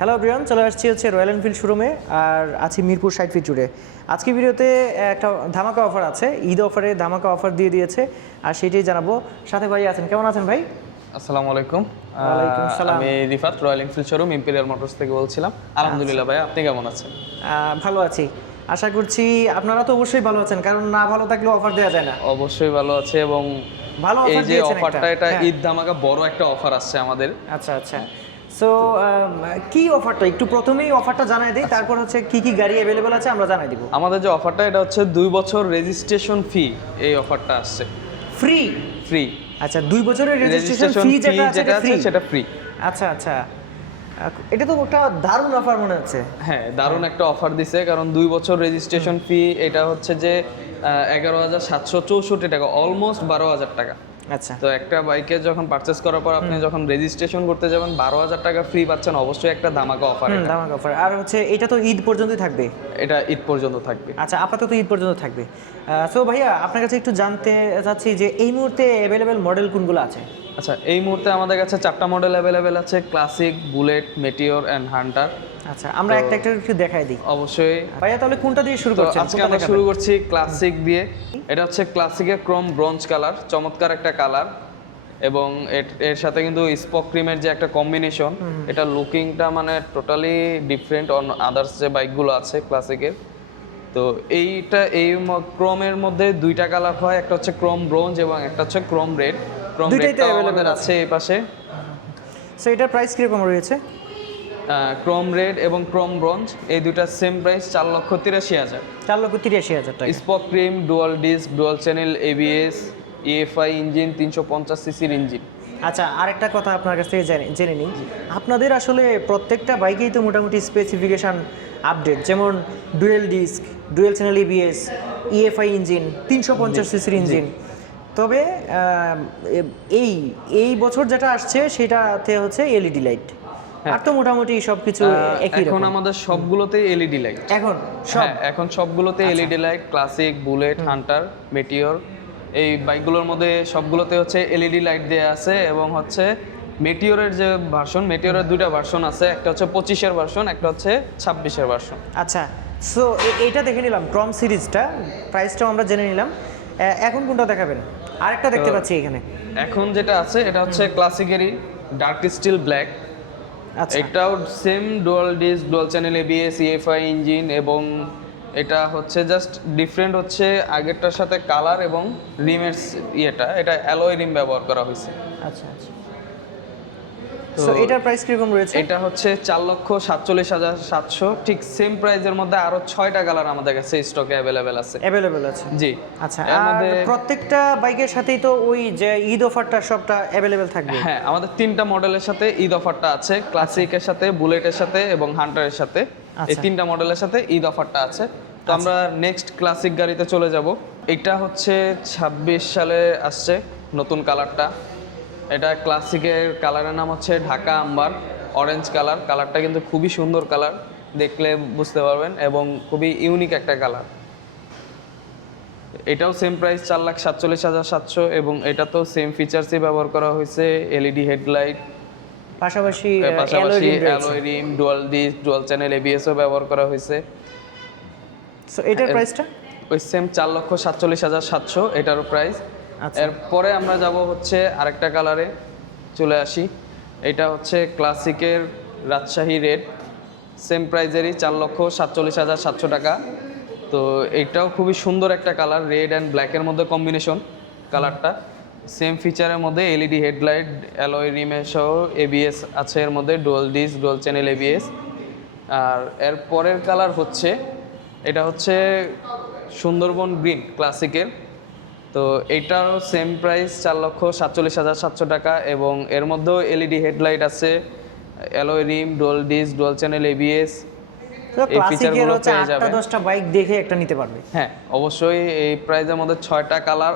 Hello everyone, চলে আসছি royal Enfield শোরুমে আর আছি মিরপুর 60 ফিট রোডে। আজকে ভিডিওতে একটা ধামাকা অফার আছে, ঈদ অফারে ধামাকা অফার দিয়ে দিয়েছে আর সেটাই জানাবো। সাথে ভাই আছেন, কেমন আছেন ভাই? আসসালামু আলাইকুম। ওয়ালাইকুম আসসালাম। আমি Rifat, royal Enfield showroom imperial motors থেকে বলছিলাম। আলহামদুলিল্লাহ ভাই, আপনি কেমন আছেন? ভালো আছি, আশা করছি আপনারা তো অবশ্যই ভালো আছেন, কারণ না ভালো থাকলে অফার দেওয়া যায় না। অবশ্যই ভালো আছে এবং ভালো এই অফার যে দিয়েছেন অফারটা, একটা। এটা হ্যাঁ। ঈদ ধামাকা বড় একটা অফার আসছে আমাদের। আচ্ছা আচ্ছা, সো কি অফারটা একটু প্রথমেই অফারটা জানাই দিই, তারপর হচ্ছে কি কি গাড়ি অ্যাভেলেবল আছে আমরা জানাই দিব। আমাদের যে অফারটা, এটা হচ্ছে 2 বছর রেজিস্ট্রেশন ফি, এই অফারটা আসছে ফ্রি। ফ্রি। আচ্ছা, 2 বছরের রেজিস্ট্রেশন ফি যেটা আছে সেটা ফ্রি। আচ্ছা আচ্ছা, এটা তো একটা দারুণ অফার মনে হচ্ছে। হ্যাঁ, দারুণ একটা অফার দিছে, কারণ 2 বছর রেজিস্ট্রেশন ফি, এটা হচ্ছে যে 11,764 টাকা, অলমোস্ট 12,000 টাকা। আচ্ছা, তো একটা বাইকে যখন পারচেজ করার পর আপনি যখন রেজিস্ট্রেশন করতে যাবেন 12,000 টাকা ফ্রি পাচ্ছেন, অবশ্যই একটা ধামাকা অফার। ধামাকা অফার। আর হচ্ছে এটা তো ঈদ পর্যন্তই থাকবে। এটা ঈদ পর্যন্ত থাকবে। আচ্ছা, আপাতত ঈদ পর্যন্ত থাকবে। সো ভাইয়া, আপনার কাছে একটু জানতে চাচ্ছি যে এই মুহূর্তে অ্যাভেলেবেল মডেল কোনগুলো আছে? আচ্ছা, এই মুহূর্তে আমাদের কাছে 4টা মডেল অ্যাভেলেবেল আছে, Classic, Bullet, Meteor and Hunter. আচ্ছা, আমরা একটা একটা একটু দেখাই দিই। অবশ্যই। ভাইয়া তাহলে কোনটা দিয়ে শুরু তো করছেন? আজকে আমরা শুরু করছি ক্লাসিক দিয়ে। এটা হচ্ছে ক্লাসিকের ক্রোম ব্রোঞ্জ কালার, চমৎকার একটা কালার, এবং এর সাথে কিন্তু স্পক ক্রিমের যে একটা কম্বিনেশন, এটা লুকিংটা মানে টোটালি ডিফারেন্ট অন আদার্স যে বাইকগুলো আছে ক্লাসিকের। তো এই ক্রোমের মধ্যে 2টা কালার হয়, একটা হচ্ছে ক্রোম ব্রোঞ্জ এবং একটা হচ্ছে ক্রোম রেড। ক্রোম রেডটা আমাদের আছে এই পাশে। সো এটার প্রাইস কিরকম রয়েছে? ক্রোম রেড এবং ক্রোম ব্রোঞ্জ এই দুইটা সেম প্রাইস, 4,83,000। 4,83,000 টাকা। Spoke cream, dual disc, dual channel ABS, EFI engine, 350 সিসির ইঞ্জিন। আচ্ছা, আরেকটা কথা আপনার কাছ থেকে জেনে নিই। আপনাদের আসলে প্রত্যেকটা বাইকেই তো মোটামুটি স্পেসিফিকেশান আপডেট, যেমন dual disk, dual channel ABS, EFI engine, 350 সিসির ইঞ্জিন। তবে এই বছর যেটা আসছে সেটাতে হচ্ছে এলইডি লাইট। আর তো মোটামুটি সবকিছু একই রকম। এখন আমাদের সবগুলোতেই এলইডি লাইট। এখন সবগুলোতে LED light, classic, bullet, Hunter, Meteor, এই বাইকগুলোর মধ্যে সবগুলোতে হচ্ছে এলইডি লাইট দেওয়া আছে। এবং হচ্ছে মেটিওরের যে ভার্সন, মেটিওরের 2টা ভার্সন আছে, একটা হচ্ছে 25-এর ভার্সন, একটা হচ্ছে 26-এর ভার্সন। আচ্ছা, সো এইটা দেখে নিলাম ক্রম সিরিজটা, প্রাইসটাও আমরা জেনে নিলাম। এখন কোনটা দেখাবেন? আরেকটা দেখতে পাচ্ছি এখানে। এখন যেটা আছে এটা হচ্ছে ক্লাসিকেরই ডার্ক স্টিল ব্ল্যাক। আচ্ছা, এটাও same dual disc, dual channel ABS, EFI engine, এবং এটা হচ্ছে জাস্ট ডিফারেন্ট হচ্ছে আগেরটার সাথে কালার এবং রিমের এটা অ্যালয় রিম ব্যবহার করা হয়েছে। আচ্ছা আচ্ছা। সো এটার প্রাইস কিরকম রয়েছে? এটা হচ্ছে 4,47,700। ঠিক সেম প্রাইজের মধ্যে আরো 6টা কালার আমাদের কাছে স্টকে অ্যাভেলেবেল আছে। জি। আচ্ছা, আর প্রত্যেকটা বাইকের সাথেই তো ওই যে ঈদ অফারটা সবটা অ্যাভেলেবেল থাকবে? হ্যাঁ, আমাদের 3টা মডেলের সাথে ঈদ অফারটা আছে, ক্লাসিকের সাথে, বুলেটের সাথে এবং হান্টারের সাথে। এই 3টা মডেলের সাথে ঈদ অফারটা আছে। তো আমরা নেক্সট ক্লাসিক গাড়িতে চলে যাব। এটা হচ্ছে 26 সালে আসছে নতুন কালারটা। এটা ক্লাসিকের কালারের নাম হচ্ছে ঢাকা আম্বার, অরেঞ্জ কালার। কালারটা কিন্তু খুবই সুন্দর কালার, দেখলে বুঝতে পারবেন, এবং খুবই ইউনিক একটা কালার। এটাও সেম প্রাইস 4,47,700, এবং এটা তো সেম ফিচার্সই ব্যবহার করা হয়েছে, এলইডি হেডলাইট, পাশাপাশি alloy rim, dual disc, dual channel এবিএসও ব্যবহার করা হয়েছে। সো এটার প্রাইসটা ওই সেম 4,47,700 এটারও প্রাইস। এরপরে আমরা যাব হচ্ছে আরেকটা কালারে চলে আসি। এটা হচ্ছে ক্লাসিকের রাজশাহী রেড, সেম প্রাইজেরই 4,47,700 টাকা। তো এটাও খুবই সুন্দর একটা কালার, রেড অ্যান্ড ব্ল্যাকের মধ্যে কম্বিনেশন কালারটা। সেম ফিচারের মধ্যে এলইডি হেডলাইট, অ্যালয় রিমে সহ এবিএস আছে এর মধ্যে, dual disc, dual channel ABS. আর এর পরের কালার হচ্ছে, এটা হচ্ছে সুন্দরবন গ্রিন ক্লাসিকের। তো এইটারও সেম প্রাইস 4,47,700 টাকা, এবং এর মধ্যেও এলইডি হেডলাইট আছে, alloy rim, dual disc, dual channel ABS. এই ফিচারগুলো পেয়ে যাবেন। 8-10টা বাইক দেখে একটা নিতে পারবে। হ্যাঁ, অবশ্যই। এই প্রাইসের মধ্যে 6টা কালার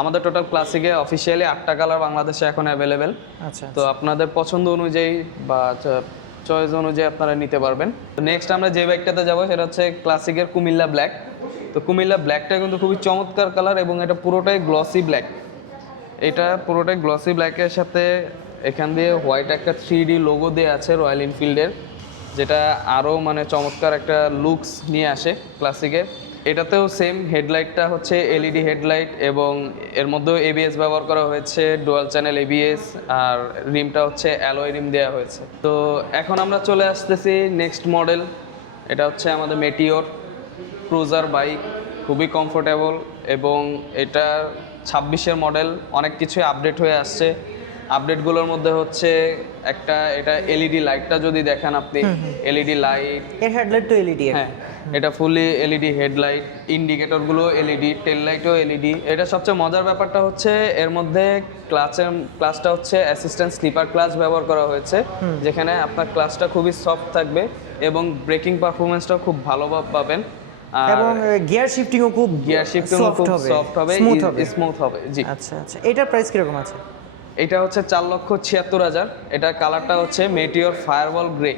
আমাদের টোটাল ক্লাসিকে অফিসিয়ালি 8টা কালার বাংলাদেশে এখন অ্যাভেলেবেল। আচ্ছা, তো আপনাদের পছন্দ অনুযায়ী বা চয়েস অনুযায়ী আপনারা নিতে পারবেন। তো নেক্সট আমরা যে বাইকটাতে যাব সেটা হচ্ছে ক্লাসিকের কুমিল্লা ব্ল্যাক। তো কুমিল্লা ব্ল্যাকটা কিন্তু খুবই চমৎকার কালার, এবং এটা পুরোটাই গ্লসি ব্ল্যাক। এটা পুরোটাই গ্লসি ব্ল্যাকের সাথে এখান দিয়ে হোয়াইট একটা 3D লোগো দেওয়া আছে রয়্যাল এনফিল্ডের। যেটা আরও মানে চমৎকার একটা লুকস নিয়ে আসে ক্লাসিকের। এটাতেও সেম, হেডলাইটটা হচ্ছে এলইডি হেডলাইট এবং এর মধ্যেও এবিএস ব্যবহার করা হয়েছে, ডুয়াল চ্যানেল এবিএস, আর রিমটা হচ্ছে অ্যালয় রিম দেওয়া হয়েছে। তো এখন আমরা চলে আসতেছি নেক্সট মডেল। এটা হচ্ছে আমাদের মেটিওর ক্রুজার বাইক, খুবই কমফোর্টেবল এবং এটা 26-এর মডেল, অনেক কিছুই আপডেট হয়ে আসছে। আপডেটগুলোর মধ্যে হচ্ছে একটা, এটা এলইডি লাইটটা যদি দেখেন আপনি, এলইডি লাইট, এর হেডলাইট তো এলইডি। হ্যাঁ এটা ফুলি এলইডি হেডলাইট, ইন্ডিকেটরগুলো এলইডি, টেল লাইটও এলইডি। এটা সবচেয়ে মজার ব্যাপারটা হচ্ছে এর মধ্যে ক্লাচটা হচ্ছে অ্যাসিস্ট্যান্ট স্লিপার ক্লাচ ব্যবহার করা হয়েছে, যেখানে আপনার ক্লাচটা খুবই সফট থাকবে এবং ব্রেকিং পারফরমেন্সটাও খুব ভালো পাবেন। এবং গিয়ার শিফটিংও খুব সফট হবে, স্মুথ হবে। জি আচ্ছা আচ্ছা, এটার প্রাইস কিরকম আছে? এটা হচ্ছে 4,76,000। এটা কালারটা হচ্ছে মেটিওর ফায়ারবল গ্রে।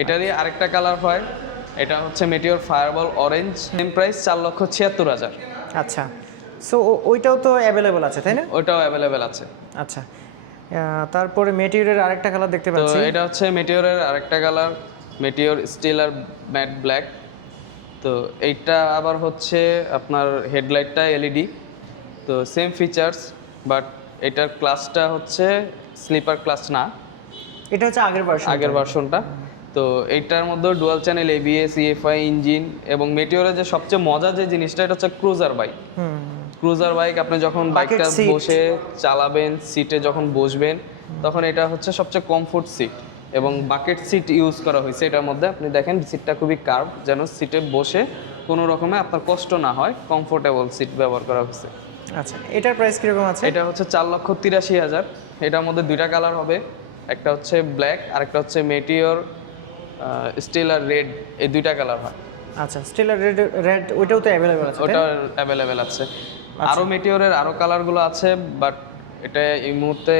এটারই আরেকটা কালার হয়, এটা হচ্ছে Meteor fireball orange. Same price 4,76,000। আচ্ছা, সো ওইটাও তো অ্যাভেলেবল আছে তাই না? ওটাও অ্যাভেলেবেল আছে। আচ্ছা, তারপরে মেটিওরের আরেকটা কালার দেখতে তো পাচ্ছি। এটা হচ্ছে মেটিওরের আরেকটা colour, Meteor Stiller matte black. তো এইটা আবার হচ্ছে আপনার হেডলাইটটা এলইডি, তো সেম ফিচার্স, বাট এটার ক্লাসটা হচ্ছে স্লিপার ক্লাস না, এটা হচ্ছে আগের ভার্সনটা। তো এইটার মধ্যে dual channel ABS, EFI engine, এবং মেটিওরের যে সবচেয়ে মজা যে জিনিসটা, এটা হচ্ছে ক্রুজার বাইক। ক্রুজার বাইক, আপনি যখন বাইকটা বসে চালাবেন, সিটে যখন বসবেন, তখন এটা হচ্ছে সবচেয়ে কমফোর্ট সিট এবং বাকেট সিট ইউজ করা হয়েছে এটার মধ্যে। আপনি দেখেন সিটটা খুবই কার্ভ, যেন সিটে বসে কোনো রকমে আপনার কষ্ট না হয়, কমফোর্টেবল সিট ব্যবহার করা হয়েছে। আচ্ছা, এটার প্রাইস কিরকম আছে? এটা হচ্ছে 4,83,000। এটার মধ্যে দুইটা কালার হবে, একটা হচ্ছে ব্ল্যাক আর একটা হচ্ছে মেটিওর স্টিলার রেড, এই দুইটা কালার হয়। আচ্ছা, স্টিলার রেড ওইটাও তো অ্যাভেলেবল আছে? ওটা অ্যাভেলেবেল আছে। আরও মেটিওরের আরও কালারগুলো আছে, বাট এটা এই মুহূর্তে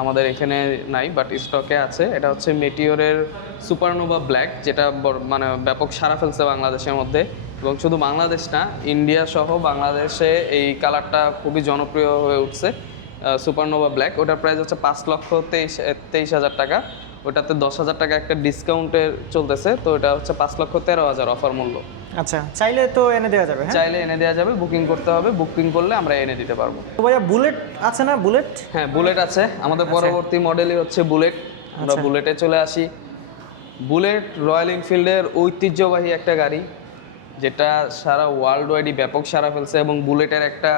আমাদের এখানে নাই, বাট স্টকে আছে। এটা হচ্ছে মেটিওরের সুপারনোভা ব্ল্যাক, যেটা মানে ব্যাপক সাড়া ফেলছে বাংলাদেশের মধ্যে, এবং শুধু বাংলাদেশ না, ইন্ডিয়া সহ বাংলাদেশে এই কালারটা খুবই জনপ্রিয় হয়ে উঠছে। সুপারনোভা ব্ল্যাক, ওটার প্রাইস হচ্ছে 5,23,000 টাকা। ওটাতে 10,000 টাকা একটা ডিসকাউন্টের চলতেছে, তো এটা হচ্ছে 5,13,000 অফার মূল্য। আচ্ছা, চাইলে তো এনে দেওয়া যাবে? চাইলে এনে দেওয়া যাবে, বুকিং করতে হবে, বুকিং করলে আমরা এনে দিতে পারবো। তো ভাইয়া বুলেট আছে না? বুলেট, হ্যাঁ বুলেট আছে আমাদের। পরবর্তী মডেলই হচ্ছে বুলেট। আমরা বুলেটে চলে আসি। বুলেট রয়্যাল এনফিল্ডের ঐতিহ্যবাহী একটা গাড়ি, যেটা সারা ওয়ার্ল্ড ওয়াইডই ব্যাপক সাড়া ফেলছে, এবং বুলেটের একটা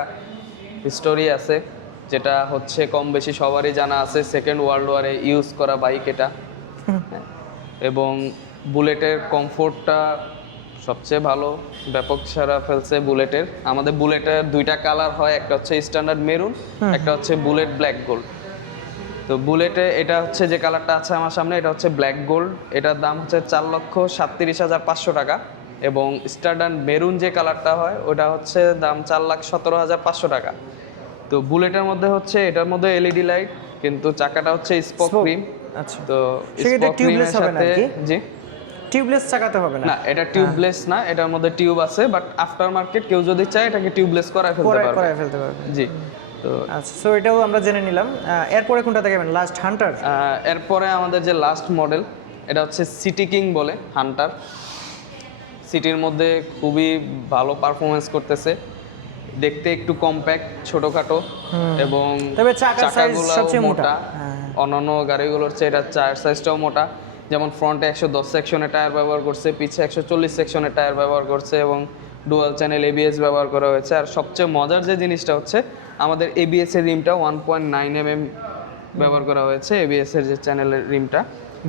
হিস্টোরি আছে, যেটা হচ্ছে কম বেশি সবারই জানা আছে। সেকেন্ড ওয়ার্ল্ড ওয়ারে ইউজ করা বাইক এটা, এবং বুলেটের কমফোর্টটা সবচেয়ে ভালো, ব্যাপক সাড়া ফেলছে বুলেটের। আমাদের বুলেটের দুইটা কালার হয়, একটা হচ্ছে স্ট্যান্ডার্ড মেরুন, একটা হচ্ছে বুলেট ব্ল্যাক গোল্ড। তো বুলেটে এটা হচ্ছে যে কালারটা আছে আমার সামনে, এটা হচ্ছে ব্ল্যাক গোল্ড। এটার দাম হচ্ছে 4,37,500 টাকা, এবং স্ট্যান্ডার্ড মেরুন যে কালারটা হয় ওটা হচ্ছে দাম 4,17,500 টাকা। তো বুলেটের মধ্যে হচ্ছে এটার মধ্যে এলইডি লাইট, কিন্তু চাকাটা হচ্ছে স্পোক রিম। আচ্ছা, তো সেটা টিউবলেস হবে না কি? জি, টিউবলেস চাকাতে হবে না? না, এটা টিউবলেস না, এটার মধ্যে টিউব আছে, বাট আফটার মার্কেট কেউ যদি চায় এটাকে টিউবলেস করায় ফেলতে পারবে। জি, তো আচ্ছা, সো এটাও আমরা জেনে নিলাম। এরপরে কোনটা দেখাবেন? Last Hunter. এরপরে আমাদের যে লাস্ট মডেল, এটা হচ্ছে সিটি কিং বলে, হান্টার। সিটির মধ্যে খুবই ভালো পারফরমেন্স করতেছে, দেখতে একটু কম্প্যাক্ট, ছোটখাটো, এবং তবে চাকার সাইজ চাকাগুলো সবচেয়ে মোটা। অন্যান্য গাড়িগুলোর চেয়ে এটা টায়ার সাইজটাও মোটা। যেমন ফ্রন্টে 110 সেকশনের টায়ার ব্যবহার করছে, পিছে 140 সেকশনের টায়ার ব্যবহার করছে, এবং ডুয়াল চ্যানেল এবিএস ব্যবহার করা হয়েছে। আর সবচেয়ে মজার যে জিনিসটা হচ্ছে, আমাদের এবিএস এর রিমটা 1.9 mm ব্যবহার করা হয়েছে, এবিএস এর যে চ্যানেলের রিমটা।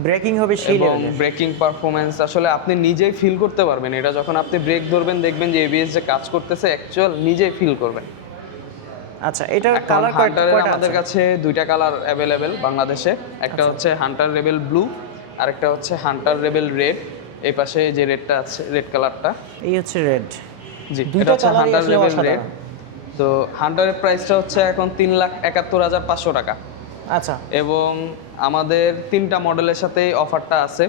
ব্রেকিং হবে সেই এবং লেভেলের। ব্রেকিং পারফরমেন্স আসলে আপনি নিজেই ফিল করতে পারবেন। এটা যখন আপনি ব্রেক ধরবেন, দেখবেন যে এবিএস যে কাজ করতেছে অ্যাকচুয়াল নিজেই ফিল করবেন। আচ্ছা, এটার কালার হান্টারের কয়টা? আমাদের কাছে দুইটা কালার অ্যাভেলেবেল বাংলাদেশে। একটা হচ্ছে হান্টার রেবেল ব্লু, আর একটা হচ্ছে হান্টার রেবেল রেড। এই পাশে যে রেডটা আছে, রেড কালারটা, এই হচ্ছে রেড। জি, দুইটা এটা হচ্ছে কালারই হান্টার আসলে রেবেল অসাধারণ। রেড। তো হান্টারের প্রাইসটা হচ্ছে এখন 3,71,500 টাকা। আচ্ছা, এবং আমাদের তিনটা মডেলের সাথে অফারটা আছে।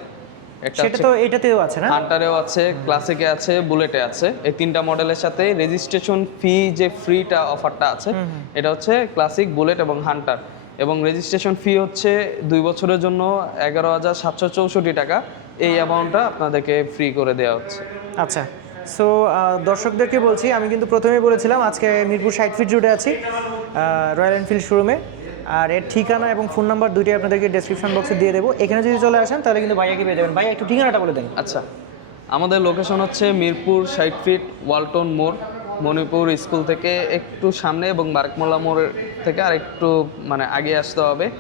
একটা সেটা তো এটাতেও আছে না? হান্টারেও আছে, ক্লাসিকে আছে, বুলেটে আছে। এই তিনটা মডেলের সাথে রেজিস্ট্রেশন ফি যে ফ্রিটা অফারটা আছে, এটা হচ্ছে ক্লাসিক, বুলেট এবং হান্টার। এবং রেজিস্ট্রেশন ফি হচ্ছে 2 বছরের জন্য 11,764 টাকা, এই অ্যামাউন্টটা আপনাদেরকে ফ্রি করে দেওয়া হচ্ছে। আচ্ছা, সো দর্শকদেরকে বলছি, আমি কিন্তু প্রথমেই বলেছিলাম আজকে মিরপুর 60 ফিট রোডে আছি রয়্যাল এনফিল্ড শোরুমে। আর এর ঠিকানা এবং ফোন নাম্বার দুইটাই আপনাদেরকে ডেসক্রিপশন বক্সে দিয়ে দেবো। এখানে যদি চলে আসেন তাহলে কিন্তু ভাইয়াকে পেয়ে যাবেন। ভাইয়া একটু ঠিকানাটা বলে দেন। আচ্ছা, আমাদের লোকেশন হচ্ছে মিরপুর 60 ফিট ওয়ালটন মোড়, মণিপুর স্কুল থেকে একটু সামনে এবং বারকমোল্লা মোড়ের থেকে আর একটু মানে আগে আসতে হবে।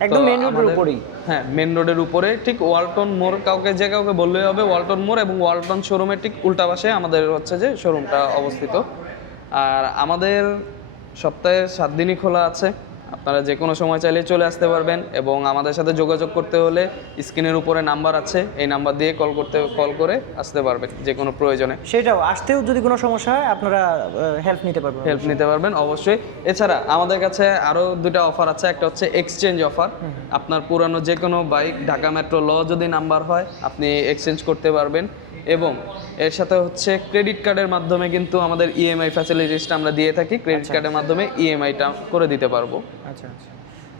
একদম তো মেইন রোডের আমাদের- উপরেই। হ্যাঁ, মেন রোডের উপরে ঠিক ওয়ালটন মোড়, কাউকে বললেই হবে ওয়ালটন মোড়, এবং ওয়ালটন শোরুমের ঠিক উল্টা পাশে আমাদের হচ্ছে যে শোরুমটা অবস্থিত। আর আমাদের সপ্তাহে 7 দিনই খোলা আছে, আপনারা যে কোনো সময় চাইলে চলে আসতে পারবেন। এবং আমাদের সাথে যোগাযোগ করতে হলে স্ক্রিনের উপরে নাম্বার আছে, এই নাম্বার দিয়ে কল করে আসতে পারবেন যে কোনো প্রয়োজনে। সেটাও আসতেও যদি কোনো সমস্যা হয় আপনারা হেল্প নিতে পারবেন। হেল্প নিতে পারবেন অবশ্যই। এছাড়া আমাদের কাছে আরও 2টা অফার আছে। একটা হচ্ছে এক্সচেঞ্জ অফার, আপনার পুরানো যে কোনো বাইক ঢাকা মেট্রো ল যদি নাম্বার হয় আপনি এক্সচেঞ্জ করতে পারবেন। এবং এর সাথে হচ্ছে ক্রেডিট কার্ডের মাধ্যমে কিন্তু আমাদের ইএমআই ফ্যাসিলিটিসটা আমরা দিয়ে থাকি, ক্রেডিট কার্ডের মাধ্যমে ইএমআইটা করে দিতে পারবো। আচ্ছা আচ্ছা,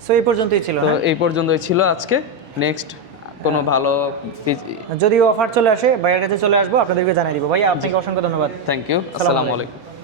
সো এই পর্যন্তই ছিল। তো হ্যাঁ? এই পর্যন্তই ছিল আজকে। নেক্সট কোনো ভালো যদি অফার চলে আসে ভাইয়ের কাছে চলে আসবো, আপনাদেরকে জানিয়ে দিব। ভাইয়া আপনাকে অসংখ্য ধন্যবাদ। থ্যাংক ইউ, আসসালামু আলাইকুম।